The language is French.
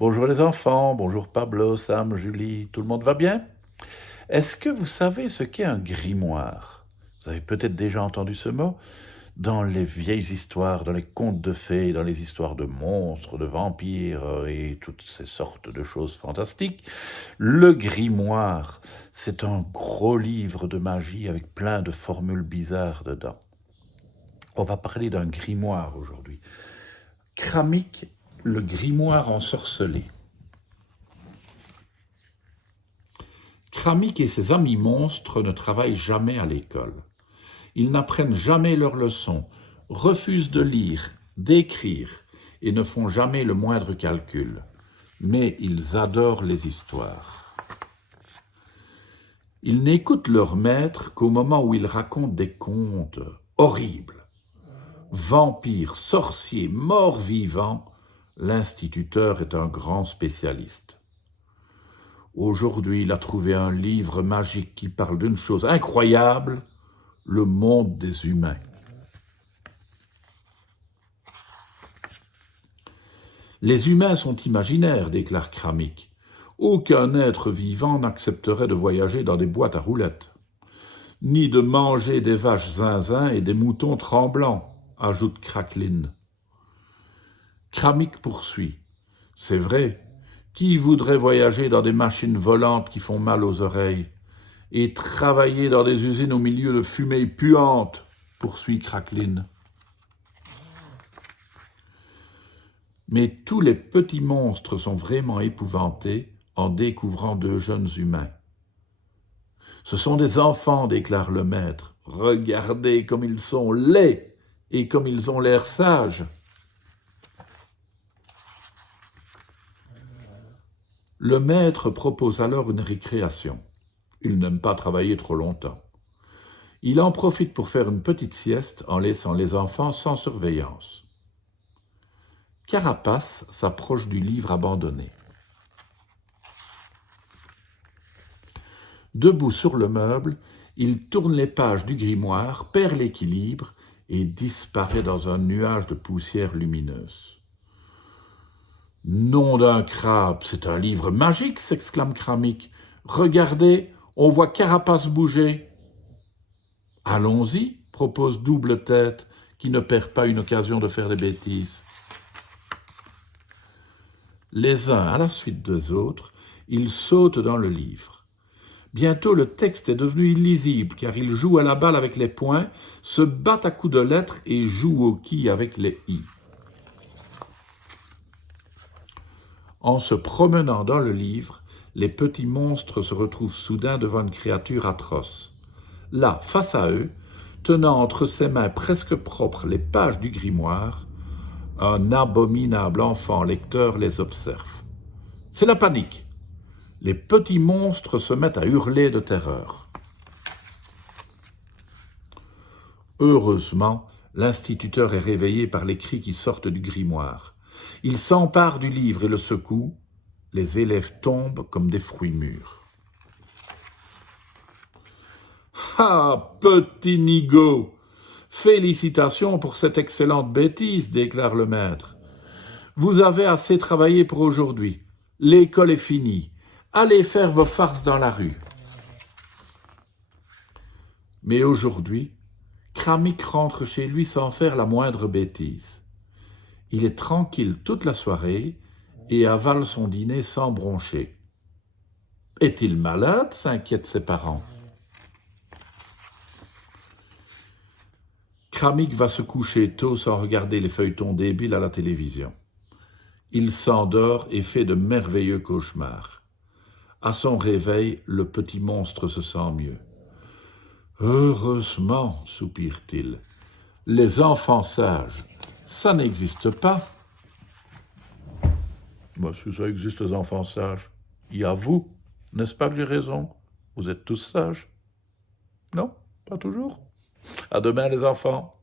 Bonjour les enfants, bonjour Pablo, Sam, Julie, tout le monde va bien? Est-ce que vous savez ce qu'est un grimoire? Vous avez peut-être déjà entendu ce mot dans les vieilles histoires, dans les contes de fées, dans les histoires de monstres, de vampires et toutes ces sortes de choses fantastiques. Le grimoire, c'est un gros livre de magie avec plein de formules bizarres dedans. On va parler d'un grimoire aujourd'hui. Kramik, le grimoire ensorcelé. Kramik et ses amis monstres ne travaillent jamais à l'école. Ils n'apprennent jamais leurs leçons, refusent de lire, d'écrire et ne font jamais le moindre calcul. Mais ils adorent les histoires. Ils n'écoutent leur maître qu'au moment où ils racontent des contes horribles. Vampires, sorciers, morts vivants, l'instituteur est un grand spécialiste. Aujourd'hui, il a trouvé un livre magique qui parle d'une chose incroyable, le monde des humains. Les humains sont imaginaires, déclare Kramik. Aucun être vivant n'accepterait de voyager dans des boîtes à roulettes, ni de manger des vaches zinzin et des moutons tremblants, ajoute Cracklin. Kramik poursuit. C'est vrai, qui voudrait voyager dans des machines volantes qui font mal aux oreilles et travailler dans des usines au milieu de fumée puante, poursuit Cracklin. Mais tous les petits monstres sont vraiment épouvantés en découvrant deux jeunes humains. Ce sont des enfants, déclare le maître. Regardez comme ils sont laids et comme ils ont l'air sages. Le maître propose alors une récréation. Il n'aime pas travailler trop longtemps. Il en profite pour faire une petite sieste en laissant les enfants sans surveillance. Carapace s'approche du livre abandonné. Debout sur le meuble, il tourne les pages du grimoire, perd l'équilibre et disparaît dans un nuage de poussière lumineuse. « Nom d'un crabe, c'est un livre magique !» s'exclame Kramik. « Regardez, on voit Carapace bouger. »« Allons-y !» propose Double Tête, qui ne perd pas une occasion de faire des bêtises. Les uns à la suite des autres, ils sautent dans le livre. Bientôt, le texte est devenu illisible, car ils jouent à la balle avec les poings, se battent à coups de lettres et jouent au quilles avec les i. En se promenant dans le livre, les petits monstres se retrouvent soudain devant une créature atroce. Là, face à eux, tenant entre ses mains presque propres les pages du grimoire, un abominable enfant lecteur les observe. C'est la panique. Les petits monstres se mettent à hurler de terreur. Heureusement, l'instituteur est réveillé par les cris qui sortent du grimoire. Il s'empare du livre et le secoue. Les élèves tombent comme des fruits mûrs. « Ah, petit nigaud! Félicitations pour cette excellente bêtise, déclare le maître. Vous avez assez travaillé pour aujourd'hui. L'école est finie. Allez faire vos farces dans la rue. » Mais aujourd'hui, Kramik rentre chez lui sans faire la moindre bêtise. Il est tranquille toute la soirée et avale son dîner sans broncher. Est-il malade? S'inquiètent ses parents. Kramik va se coucher tôt sans regarder les feuilletons débiles à la télévision. Il s'endort et fait de merveilleux cauchemars. À son réveil, le petit monstre se sent mieux. « Heureusement, soupire-t-il, les enfants sages, ça n'existe pas. » Moi, si ça existe, les enfants sages, il y a vous, n'est-ce pas que j'ai raison? Vous êtes tous sages? Non, pas toujours. À demain, les enfants.